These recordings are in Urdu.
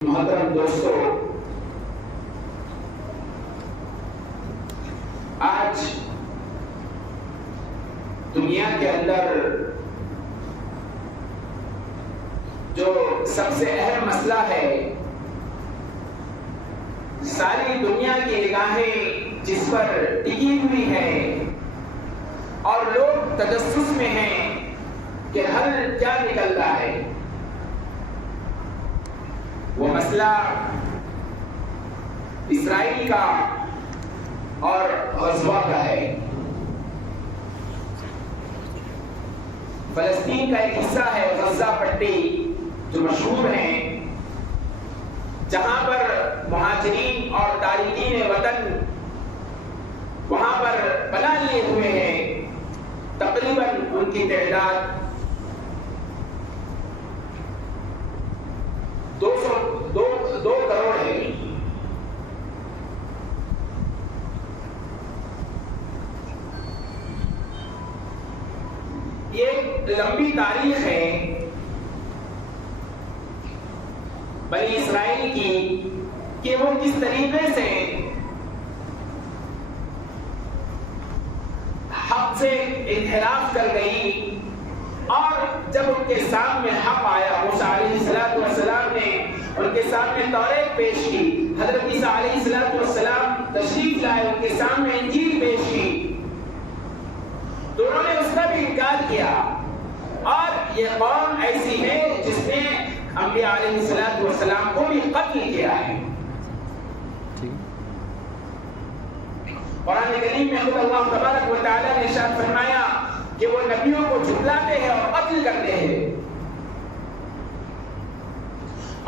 محترم دوستو، آج دنیا کے اندر جو سب سے اہم مسئلہ ہے، ساری دنیا کی نگاہیں جس پر ٹکی ہوئی ہیں اور لوگ تجسس میں ہیں کہ حل کیا نکلتا ہے، وہ مسئلہ اسرائیل کا اور غزوہ کا ہے۔ فلسطین کا ایک حصہ ہے غزہ پٹی جو مشہور ہیں، جہاں پر مہاجرین اور تارکین وطن وہاں پر پناہ لیے ہوئے ہیں۔ تقریباً ان کی تعداد 2 کروڑ ہے۔ یہ ایک لمبی تاریخ ہے بنی اسرائیل کی کہ وہ کس طریقے سے حق سے انحراف کر گئی، اور جب ان کے سامنے حق آیا، موسیٰ علیہ السلام نے ان کے سامنے توریت پیش کی، حضرت عیسیٰ علیہ السلام تشریف لائے، ان کے سامنے انجیل پیش کی، تو انہوں نے اس کا بھی انکار کیا۔ اور یہ قوم ایسی ہے جس نے انبیاء علیہ السلام کو بھی قتل کیا ہے۔ قرآن کریم میں خود اللہ تبارک و تعالیٰ نے ارشاد فرمایا کہ وہ نبیوں کو جھٹلاتے ہیں اور قتل کرتے ہیں۔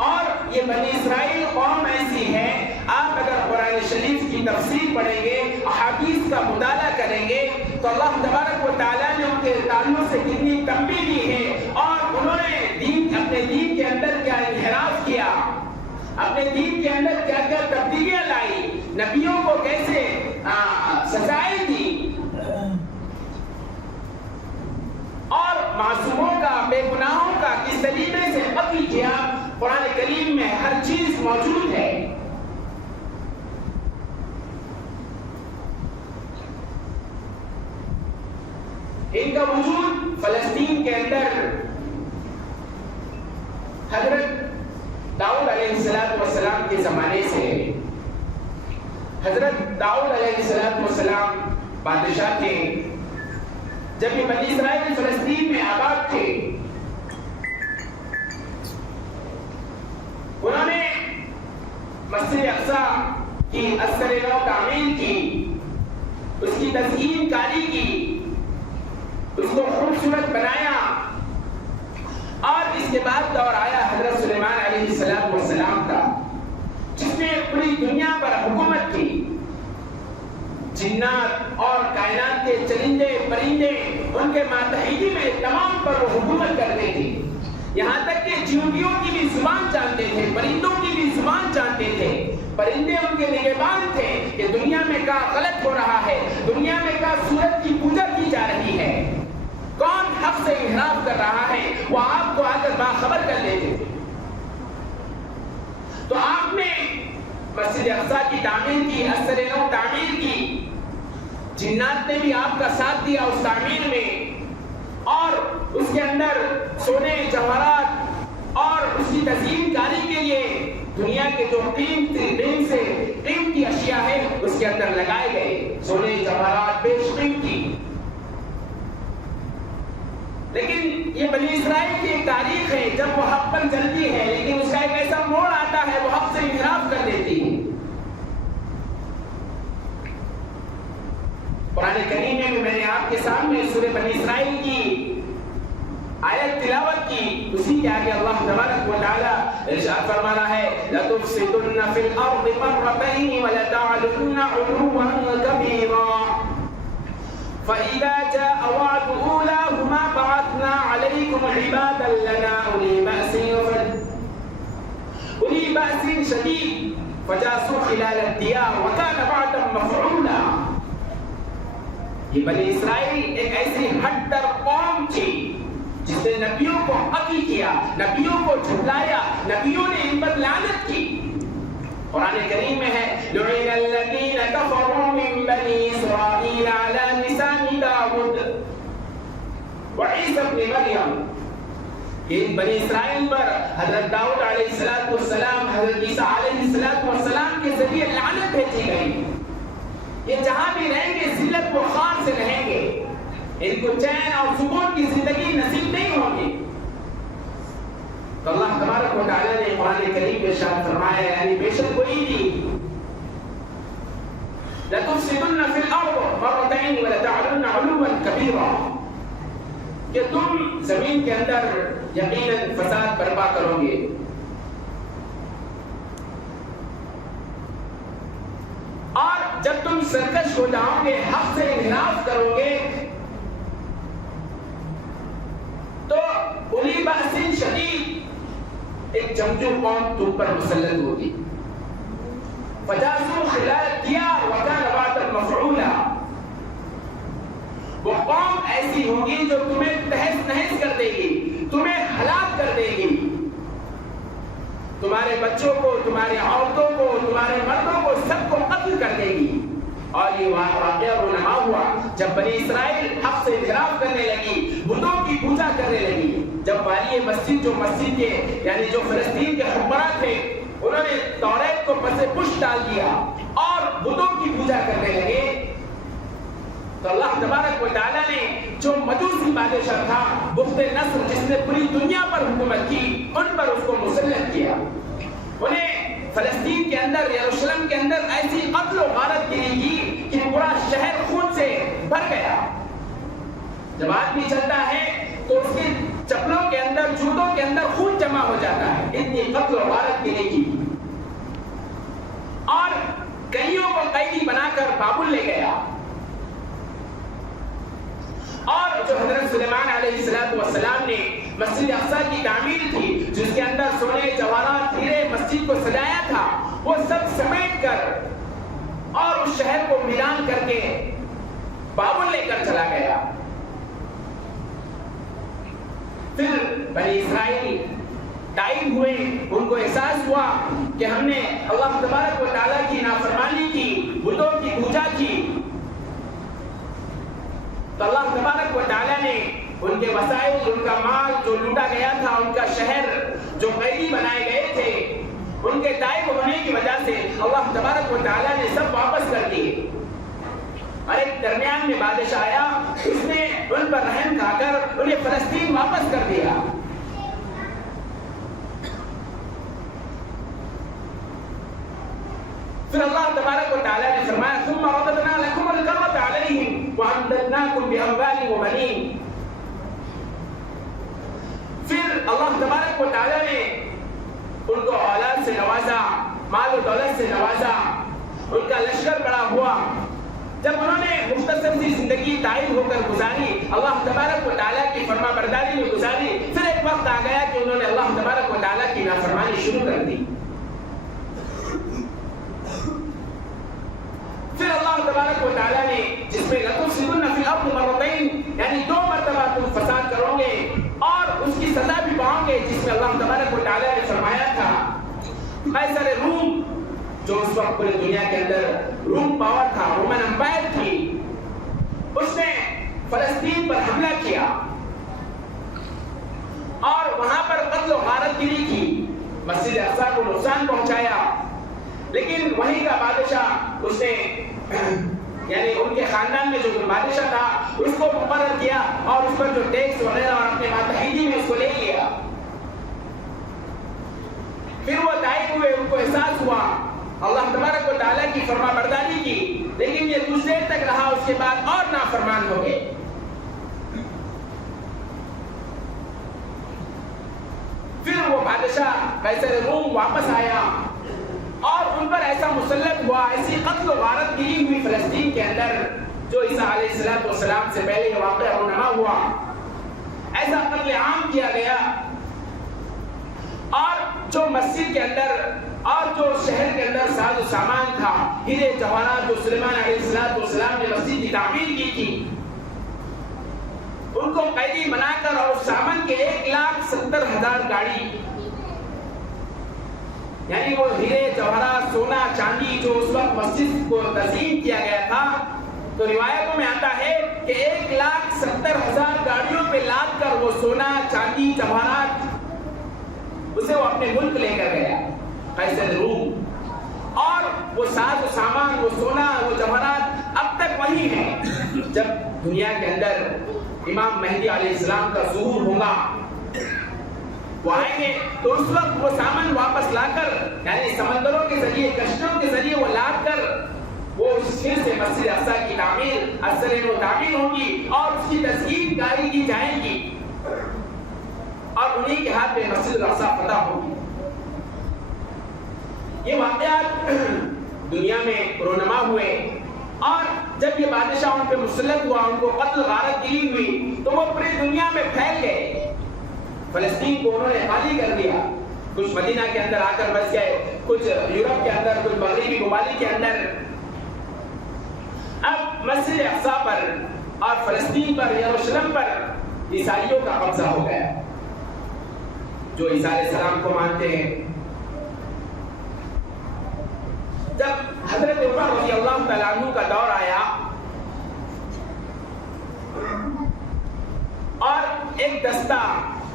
اور یہ بنی اسرائیل قوم ایسی ہے، آپ اگر قرآن شریف کی تفسیر پڑھیں گے، احادیث کا مطالعہ کریں گے، تو اللہ تبارک و تعالیٰ نے ان کے تعلق سے کتنی تنبیہ دی ہے، اور انہوں نے اپنے دین کے اندر کیا انحراف کیا، اپنے دین کے اندر کیا کیا تبدیلیاں لائی، نبیوں کو کیسے سزائیں دی، اور معصوموں کا، بے گناہوں کا کس طریقے سے قتل کیا، قرآن کریم میں ہر چیز موجود ہے۔ ان کا وجود فلسطین کے اندر حضرت داؤد علیہ السلام کے زمانے سے ہے۔ حضرت داؤد علیہ السلام بادشاہ تھے جب یہ بنی اسرائیل فلسطین میں آباد تھے۔ انہوں نے مسجد اقصی کی اثر نو تعمیر کی، اس کی تزئین کاری کی، اس کو خوبصورت بنایا، اور اس کے بعد دور آیا حضرت سلیمان علیہ السلام کا، جس نے پوری دنیا پر حکومت کی۔ جنات اور کائنات کے چرندے پرندے ان کے ماتحتی میں تمام پر وہ حکومت کرتے تھے، یہاں تک کہ چیونٹیوں کی بھی زبان جانتے تھے، پرندوں کی بھی زبان جانتے تھے۔ پرندے ان کے نگہبان تھے کہ دنیا میں کیا غلط ہو رہا ہے، دنیا میں کیا سورج کی پوجا کی جا رہی ہے، کون حق سے انحراف کر رہا ہے، وہ آپ کو آ کر باخبر کر لیتے تھے۔ تو آپ نے مسجد اقصی کی تعمیر کی، اثر نو تعمیر کی، جنات نے بھی آپ کا ساتھ دیا اس تعمیر میں، اور اس کے اندر سونے جواہرات اور اس کی تزئین کاری کے لیے دنیا کے جو قیمتی اشیاء ہیں اس کے اندر لگائے گئے، سونے جواہرات بیش قیمتی۔ لیکن یہ بنی اسرائیل کی ایک تاریخ ہے، جب وہ حق پر چلتی ہے لیکن اس کا ایک ایسا موڑ آتا ہے، وہ حق سے انحراف کر دیتی ہے۔ قرآن کریم میں بھی میں نے آپ کے سامنے سورہ بنی اسرائیل کی آیت تلاوت کی، اسی کے آگے اللہ تبارک و تعالی ارشاد فرما رہا ہے لَتُفْسِدُنَّ فِي الْأَرْضِ مَرَّتَيْنِ وَلَتَعْلُنَّ عُلُوًّا كَبِيرًا فَإِذَا جَاءَ وَعْدُ أُولَاهُمَا بَعَثْنَا عَلَيْكُمْ عِبَادًا لَنَا أُولِي بَأْسٍ شَدِيدٍ فَجَاسُوا خِلَالَ الدِّيَارِ وَكَانَ وَعْدًا مَفْعُولًا۔ یہ بنی اسرائیل ایک ایسی ہٹ در قوم تھی جس نے نبیوں کو قتل کیا، نبیوں کو جھٹلایا، نبیوں نے ان پر لعنت کی۔ قرآن کریم میں ہے لعن الذین کفروا من بنی اسرائیل علی لسان داؤد وعیسی ابن مریم، ان بنی اسرائیل پر حضرت داؤد علیہ السلام، حضرت عیسیٰ علیہ السلام کے ذریعے لعنت بھیجی گئی۔ یہ جہاں بھی رہیں گے ذلت و خوار سے رہیں گے، ان کو چین اور سکون کی زندگی نصیب نہیں ہوگی۔ تو اللہ تبارک و تعالیٰ نے قرآن کریم میں ارشاد فرمایا، یعنی بے شک کوئی نہیں لَتُفْسِدُنَّ فِي الْأَرْضِ مَرَّتَيْنِ وَلَتَعْلُنَّ عُلُوًّا كَبِيرًا، کہ تم زمین کے اندر یقیناً فساد برپا کرو گے، اور جب تم سرکش ہو جاؤ گے، حق سے انحراف کرو گے، تو اولی بأس شدید ایک جنگجو قوم تم پر مسلط ہوگی، فجاسوا خلال الديار وكان وعدا مفعولا، وہ قوم ایسی ہوگی جو تمہیں تہس نہس کر دے گی، تمہیں ہلاک کر دے گی، تمہارے بچوں کو، تمہاری عورتوں کو، تمہارے مردوں کو، سب کو قتل کر دے گی۔ اور یہ واقعہ رونما ہوا جب بنی اسرائیل حق سے انحراف کرنے لگی، بتوں کی پوجا کرنے لگی، جب والی مسجد جو مسجد کے یعنی جو فلسطین کے حکمراں تھے انہوں نے توریت کو پس پشت ڈال دیا اور بتوں کی پوجا کرنے لگے، تو اللہ تبارک و تعالیٰ نے جو مجوسی بادشاہ تھا بخت نصر، جس نے پوری دنیا پر حکومت کی، ان پر اس کو مسلط کیا، انہیں فلسطین کے اندر، یروشلم کے اندر ایسی قتل و غارت گری کی کہ پورا شہر خون سے بھر گیا۔ جب آدمی چلتا ہے تو اس کے چپلوں کے اندر، جوتوں کے اندر خون جمع ہو جاتا ہے، اتنی قتل و غارت گری کی، اور کئیوں کو قیدی بنا کر بابل لے گیا۔ اور جو حضرت سلیمان علیہ السلام نے مسجد اقصی کی تعمیر تھی، جس کے اندر سونے، جواہرات، ہیرے مسجد کو سجایا تھا، وہ سب سمیٹ کر اور اس شہر کو ویران کر کے بابل لے کر چلا گیا۔ پھر بنی اسرائیل تائب ہوئے، ان کو احساس ہوا کہ ہم نے اللہ تبارک و تعالیٰ کی نافرمانی کی، بتوں کی پوجا کی، تو اللہ تبارک و تعالیٰ نے ان کے وسائل، ان کا مال جو لوٹا گیا تھا، ان کا شہر جو قیدی بنائے گئے تھے، ان کے تائب ہونے کی وجہ سے اللہ تبارک و تعالیٰ نے سب واپس کر دیے۔ اور ایک درمیان میں بادشاہ آیا، اس نے ان پر رحم کھا کر انہیں فلسطین واپس کر دیا۔ پھر اللہ تبارک و تعالیٰ نے فرمایا ثم رددنا لكم الكرة عليهم وأمددناكم بأموال وبنين، پھر اللہ تبارک و تعالیٰ نے ان کو اولاد سے نوازا، مال و دولت سے نوازا، ان کا لشکر بڑا ہوا۔ جب انہوں نے مختصر سی زندگی تائب ہو کر گزاری، اللہ تبارک و تعالیٰ کی فرما برداری میں گزاری، پھر ایک وقت آ گیا کہ انہوں نے اللہ تبارک و تعالیٰ کی نافرمانی شروع کر دی۔ پھر اللہ تبارک و تعالیٰ نے جس میں لَتُفْسِدُنَّ فِي الْأَرْضِ مَرَّتَيْنِ، یعنی 2 مرتبہ تم فساد کرو گے اور اس کی سزا بھی پاؤ گے، جس میں اللہ تبارک و تعالیٰ نے فرمایا تھا قیصر روم، جو اس وقت پورے دنیا کے اندر روم پاور تھا، رومن امپائر تھی، اس نے فلسطین پر حملہ کیا اور وہاں پر قتل و غارت گری کی، مسجد اقصی کو نقصان پہنچایا۔ لیکن وہیں کا بادشاہ، اس نے یعنی ان کے خاندان میں جو بادشاہ تھا اس کو مقرر کیا اور اس پر جو ٹیکس وغیرہ اور اپنے ماتحتی میں اس کو لے لیا۔ پھر وہ تائب ہوئے، ان کو احساس ہوا، اللہ تبارک و تعالیٰ کی فرما برداری کی، لیکن یہ کچھ دیر تک رہا، اس کے بعد اور نافرمان ہو گئے۔ پھر وہ بادشاہ قیصر روم واپس آیا اور ان پر ایسا مسلط ہوا، ایسی قتل و غارت گری ہوئی فلسطین کے اندر، جو عیسیٰ علیہ السلام سے پہلے یہ واقعہ رونما ہوا، ایسا قتل عام کیا گیا، اور جو مسجد کے اندر اور جو شہر کے اندر ساز و سامان تھا، ہیرے جواہرات جو سلیمان علیہ السلام نے مسجد کی تعمیر کی تھی، ان کو قیدی بنا کر اور سامان کے 1,70,000 گاڑی، یعنی وہ ہیرے جواہرات سونا چاندی جو اس وقت مسجد کو تزئین کیا گیا تھا، تو روایتوں میں آتا ہے کہ 1,70,000 گاڑیوں پہ لاد کر وہ سونا چاندی جواہرات اسے وہ اپنے ملک لے کر گیا قیصر روم، اور وہ ساز و سامان، وہ سونا، وہ جواہرات اب تک وہی ہیں۔ جب دنیا کے اندر امام مہدی علیہ السلام کا ظہور ہوگا، وہ آئیں گے تو اس وقت وہ سامان واپس لا کر، یعنی سمندروں کے ذریعے، کشتیوں کے ذریعے وہ لاد کر وہ پھر سے مسجد اقصیٰ کی تعمیر اثر و تعمیر ہوگی اور اس کی تزئین کاری کی جائے گی، اور انہی کے ہاتھ میں مسجد اقصیٰ فتح ہوگی۔ یہ واقعات دنیا میں رونما ہوئے، اور جب یہ بادشاہ ان پہ مسلط ہوا، ان کو قتل غارت گری ہوئی، تو وہ پوری دنیا میں پھیل گئے۔ فلسطین کو انہوں نے خالی کر دیا، کچھ مدینہ کے اندر آ کر بس گئے، کچھ یورپ کے اندر، کچھ مغربی ممالک کے اندر۔ اب مسجد اقصیٰ پر اور فلسطین پر، یروشلم پر عیسائیوں کا قبضہ ہو گیا، جو عیسیٰ علیہ السلام کو مانتے ہیں۔ جب حضرت عمر رضی اللہ تعالیٰ عنہ کا دور آیا اور ایک دستہ،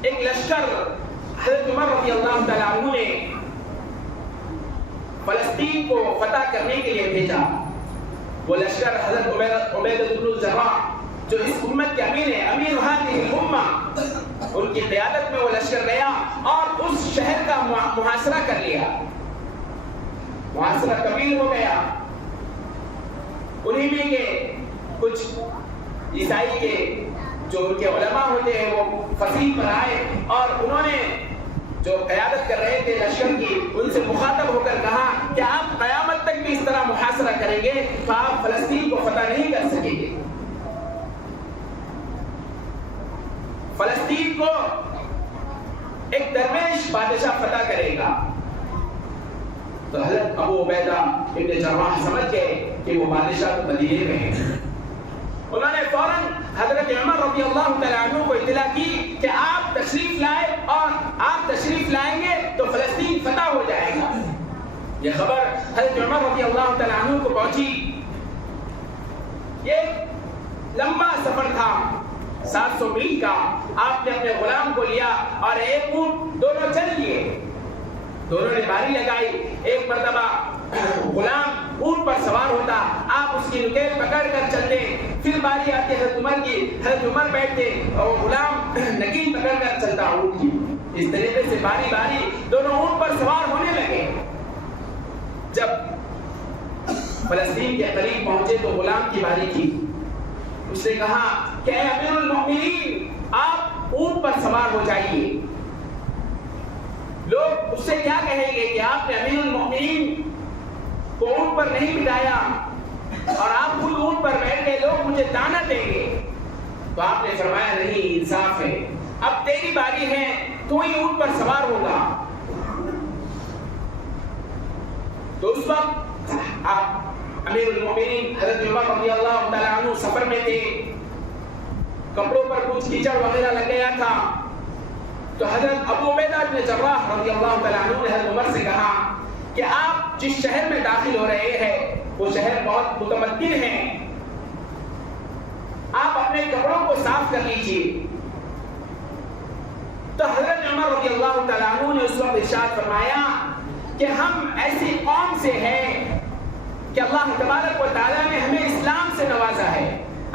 ایک لشکر حضرت عمر رضی اللہ تعالیٰ عنہ نے فلسطین کو فتح کرنے کے لیے بھیجا۔ وہ لشکر حضرت عبیدہ بن الجراح جو اس امت کے امیر ہیں، امیر هذه الامہ، ان کی قیادت میں وہ لشکر گیا اور اس شہر کا محاصرہ کر لیا۔ محاصرہ کبیر ہو گیا۔ انہیں بھی کہ کچھ عیسائی کے جو ان کے علماء ہوتے ہیں وہ فصیح پر آئے، اور انہوں نے جو قیادت کر رہے تھے لشکر کی، ان سے مخاطب ہو کر کہا کہ آپ قیامت تک بھی اس طرح محاصرہ کریں گے تو آپ فلسطین کو فتح نہیں کر سکیں گے۔ فلسطین کو ایک درویش بادشاہ فتح کرے گا۔ تو حضرت ابو عبیدہ ابن جراح سمجھ گئے کہ وہ بادشاہ تو مدینے میں ہے۔ انہوں نے فوراً حضرت عمر رضی اللہ تعالیٰ عنہ کو اطلاع کی کہ آپ تشریف لائے، اور آپ تشریف لائیں گے تو فلسطین فتح ہو جائے گا۔ یہ خبر حضرت عمر رضی اللہ تعالیٰ عنہ کو پہنچی۔ یہ لمبا سفر تھا، 700 میل کا۔ آپ نے اپنے غلام کو لیا اور ایک اونٹ دونوں چل لیے، دونوں نے باری لگائی۔ ایک مرتبہ غلام اونٹ پر سوار ہوتا، آپ اس کی نکیل پکڑ کر چلتے، پھر باری آتی حضرت عمر کی، حضرت عمر بیٹھتے اور غلام نکیل پکڑ کر چلتا اونٹ کی۔ اس طریقے سے باری باری دونوں اونٹ پر سوار ہونے لگے۔ جب فلسطین کے قریب پہنچے تو غلام کی باری کی۔ اس نے کہا کہ اے امیر المؤمنین، آپ اونٹ پر سوار ہو جائیے۔ لوگ اس سے کیا کہیں گے کہ آپ نے امیر المؤمنین کو اونٹ پر نہیں بٹھایا اور آپ خود اونٹ پر بیٹھ گئے، لوگ مجھے طعنہ دیں گے۔ تو آپ نے فرمایا نہیں، انصاف ہے، اب تیری باری ہے، تو ہی اونٹ پر سوار ہوگا۔ تو اس وقت آپ امیر المؤمنین حضرت عمر رضی اللہ تعالیٰ عنہ سفر میں تھے، کپڑوں پر کچھ کیچڑ وغیرہ لگ گیا تھا۔ تو حضرت ابو عبیدہ بن جراح رضی اللہ تعالیٰ عنہ نے حضرت عمر سے کہا کہ آپ جس شہر میں داخل ہو رہے ہیں وہ شہر بہت متمدن ہے، آپ اپنے کپڑوں کو صاف کر لیجیے۔ تو حضرت عمر رضی اللہ تعالیٰ عنہ نے اس وقت ارشاد فرمایا کہ ہم ایسی قوم سے ہیں کہ اللہ تبارک و تعالیٰ نے ہمیں اسلام سے نوازا ہے،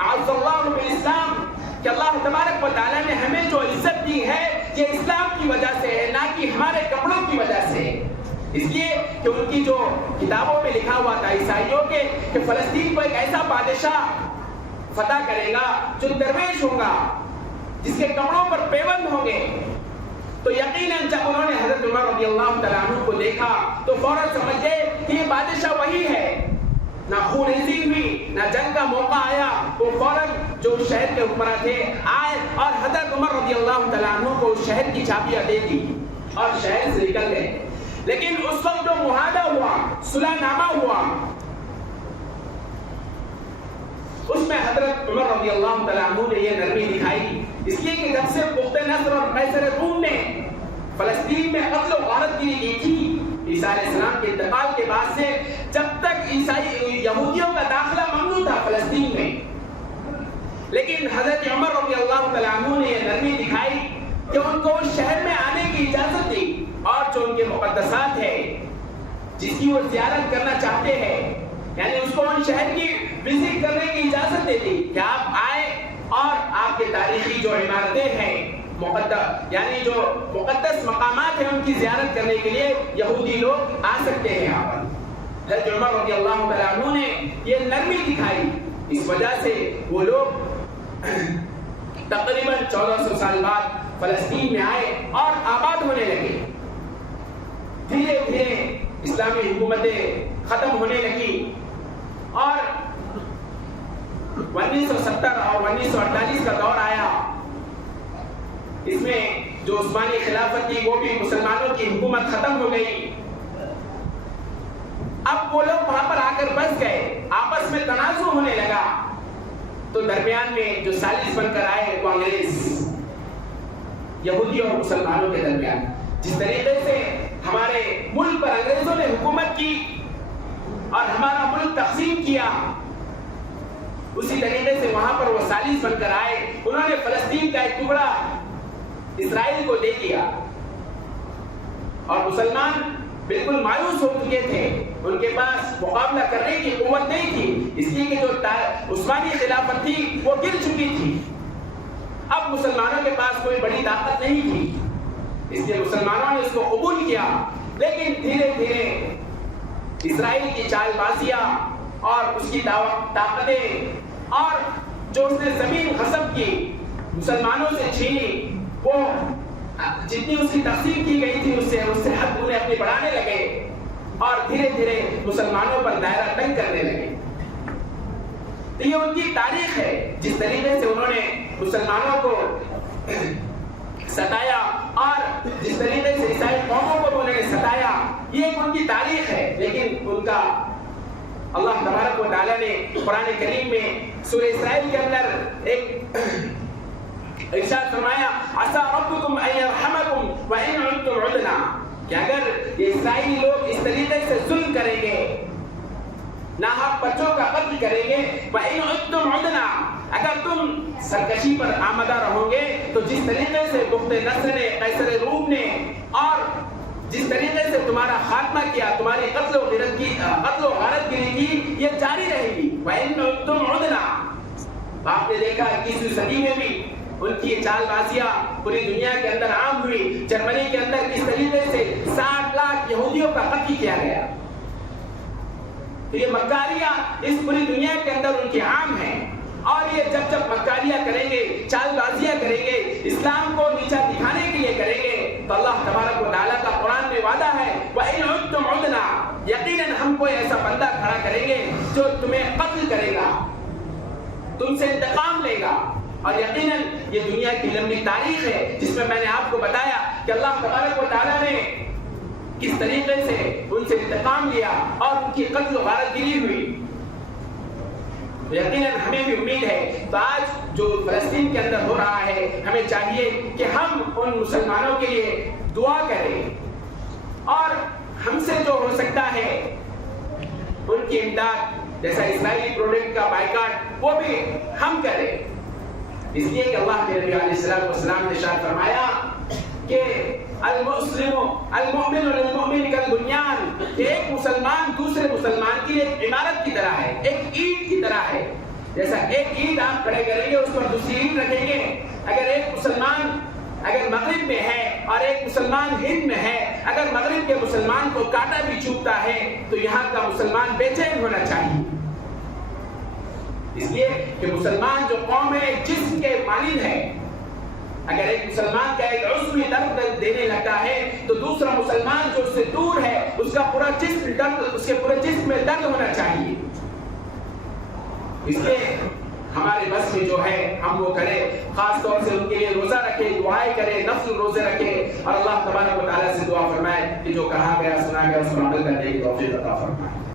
اعز اللہ بالاسلام، کہ اللہ تبارک و تعالیٰ نے ہمیں جو عزت دی ہے یہ اسلام کی وجہ سے ہے، نہ کہ ہمارے کپڑوں کی وجہ سے۔ اس لیے کہ ان کی جو کتابوں میں لکھا ہوا تھا عیسائیوں کے کہ فلسطین کو ایک ایسا بادشاہ فتح کرے گا جو درویش ہوگا، جس کے کپڑوں پر پیوند ہوں گے۔ تو یقیناً جب انہوں نے حضرت عمر رضی اللہ تعالیٰ عنہ کو دیکھا تو فوراً سمجھ گئے کہ یہ بادشاہ وہی ہے۔ نہ خون ریزی ہوئی، نہ جنگ کا موقع آیا، وہ فوراً جو اس شہر کے حکمراں تھے آئے اور حضرت عمر رضی اللہ تعالیٰ عنہ کو اس شہر کی چابیاں دے دی اور شہر سے نکل گئے۔ لیکن اس وقت جو معاہدہ ہوا، صلح نامہ ہوا، اس میں حضرت عمر رضی اللہ تعالیٰ عنہ نے یہ نرمی دکھائی، اس لیے کہ جب سے بخت نصر اور قیصر روم نے فلسطین میں قتل و غارت گیری کی تھی عیسیٰ علیہ السلام کے انتقال کے بعد سے، جب تک عیسائی یہودیوں کا داخلہ ممنوع تھا فلسطین میں، لیکن حضرت عمر رضی اللہ تعالیٰ عنہ نے یہ نرمی دکھائی کہ ان کو اس شہر میں آنے کی اجازت دی، اور جو ان کے مقدسات ہے جس کی وہ زیارت کرنا چاہتے ہیں، یعنی اس کو ان شہر کی وزٹ کرنے کی اجازت دے دی کہ آپ آئے اور آپ کے تاریخی جو عمارتیں ہیں، یعنی جو مقدس مقامات ہیں، ان کی زیارت کرنے کے لیے یہودی لوگ آ سکتے ہیں یہاں پر۔ حضرت عمر رضی اللہ تعالیٰ عنہ نے یہ نرمی دکھائی، اس وجہ سے وہ لوگ تقریباً 1400 سال بعد فلسطین میں آئے اور آباد ہونے لگے۔ دھیرے دھیرے اسلامی حکومتیں ختم ہونے لگی، اور 1970 اور 1948 کا دور آیا، اس میں جو عثمانی خلافت تھی وہ بھی مسلمانوں کی حکومت ختم ہو گئی۔ اب وہ لوگ وہاں پر آ کر بس گئے، آپس میں تنازع ہونے لگا، تو درمیان میں جو سالس بن کر آئے وہ انگریز، یہودیوں اور مسلمانوں کے درمیان۔ جس طریقے سے ہمارے ملک پر انگریزوں نے حکومت کی اور ہمارا ملک تقسیم کیا، اسی طریقے سے وہاں پر وہ سالس بن کر آئے، انہوں نے فلسطین کا ایک ٹکڑا اسرائیل کو دے دیا، اور مسلمان بالکل مایوس ہو چکے تھے، ان کے پاس مقابلہ کرنے کی قوت نہیں تھی، اس لیے کہ جو عثمانی خلافت تھی وہ گر چکی تھی، اب مسلمانوں کے پاس کوئی بڑی طاقت نہیں تھی، اس لیے مسلمانوں نے اس کو قبول کیا۔ لیکن دھیرے دھیرے اسرائیل کی چال بازیاں اور اس کی طاقتیں، اور جو اس نے زمین غصب کی، مسلمانوں سے چھینی، وہ جتنی اس کی تقسیم کی گئی تھی اس سے حد انہیں اپنی بڑھانے لگے، اور دھیرے دھیرے مسلمانوں پر دائرہ تنگ کرنے لگے۔ تو یہ ان کی تاریخ ہے، جس طریقے سے انہوں نے مسلمانوں کو ستایا اور جس طریقے سے عیسائی قوموں کو انہوں نے ستایا، یہ ایک ان کی تاریخ ہے۔ لیکن ان کا اللہ تبارک و تعالیٰ نے قرآن کریم میں سورہ اسرائیل کے اندر ایک ارشاد فرمایا، عَسَىٰ رَبُّكُمْ أَن يَرْحَمَكُمْ وَإِنْ عُدْتُمْ عُدْنَا، کہ اگر یہ اسرائیلی لوگ اس طریقے سے ظلم کریں گے، ناحق بچوں کا قتل کریں گے، وَإِنْ عُدْتُمْ عُدْنَا، اگر تم سرکشی پر آمدہ رہو گے، تو جس طریقے سے بخت نصر نے، قیصر روم نے، اور جس طریقے سے تمہارا خاتمہ کیا، تمہاری قتل و غارت گیری کی، یہ جاری رہے گی۔ وَإِنْ عُدْتُمْ عُدْنَا، آپ نے دیکھا 21ویں صدی میں بھی ان کی چال بازیاں پوری دنیا کے اندر عام ہوئی۔ جرمنی کے اندر کس طریقے سے 60 لاکھ یہودیوں کا قتل کیا گیا، تو یہ مکاریاں اس پوری دنیا کے اندر ان کی عام ہیں، اور یہ جب مکاریاں کریں گے، چال بازیاں کریں گے، اسلام کو نیچا دکھانے کے لیے کریں گے، تو اللہ تبارک و تعالیٰ کا قرآن میں وعدہ ہے، وَإِنْ عُدْتُمْ عُدْنَا، یقیناً ہم کوئی ایسا بندہ کھڑا کریں گے جو تمہیں قتل کرے گا، تم سے انتقام لے گا۔ اور یقیناً یہ دنیا کی لمبی تاریخ ہے، جس میں نے آپ کو بتایا کہ اللہ تبارک و تعالیٰ نے کس طریقے سے ان سے انتقام لیا اور ان کی قتل و غارت گیری ہوئی۔ یقیناً ہمیں بھی امید ہے، تو آج جو فلسطین کے اندر ہو رہا ہے، ہمیں چاہیے کہ ہم ان مسلمانوں کے لیے دعا کریں، اور ہم سے جو ہو سکتا ہے ان کی امداد، جیسا اسرائیلی پروڈکٹ کا بائیکاٹ، وہ بھی ہم کریں، اس لیے کہ اللہ کے نبی علیہ السلام نے ارشاد فرمایا کہ المؤمن للمؤمن کالبنیان، کہ ایک مسلمان دوسرے مسلمان کی ایک عمارت کی طرح ہے، ایک اینٹ کی طرح ہے۔ جیسا ایک اینٹ آپ کھڑے کریں گے، اس پر دوسری اینٹ رکھیں گے، اگر ایک مسلمان اگر مغرب میں ہے اور ایک مسلمان ہند میں ہے، اگر مغرب کے مسلمان کو کانٹا بھی چبھتا ہے تو یہاں کا مسلمان بے چین ہونا چاہیے، اس لیے کہ مسلمان جو قوم ہے ایک جسم کے مانند ہے، اگر ایک مسلمان کا ایک عضو درد دینے لگتا ہے تو دوسرا مسلمان جو اس سے دور ہے اس کا پورا جسم درد، اس کے پورے جسم میں درد ہونا چاہیے۔ اس لیے ہمارے بس میں جو ہے ہم وہ کریں، خاص طور سے ان کے لیے روزہ رکھیں، دعائیں کریں، نفل روزے رکھیں، اور اللہ تبارک و تعالیٰ سے دعا فرمائے کہ جو کہا گیا سنا گیا اس پر عمل کرنے کی توفیق عطا فرمائے۔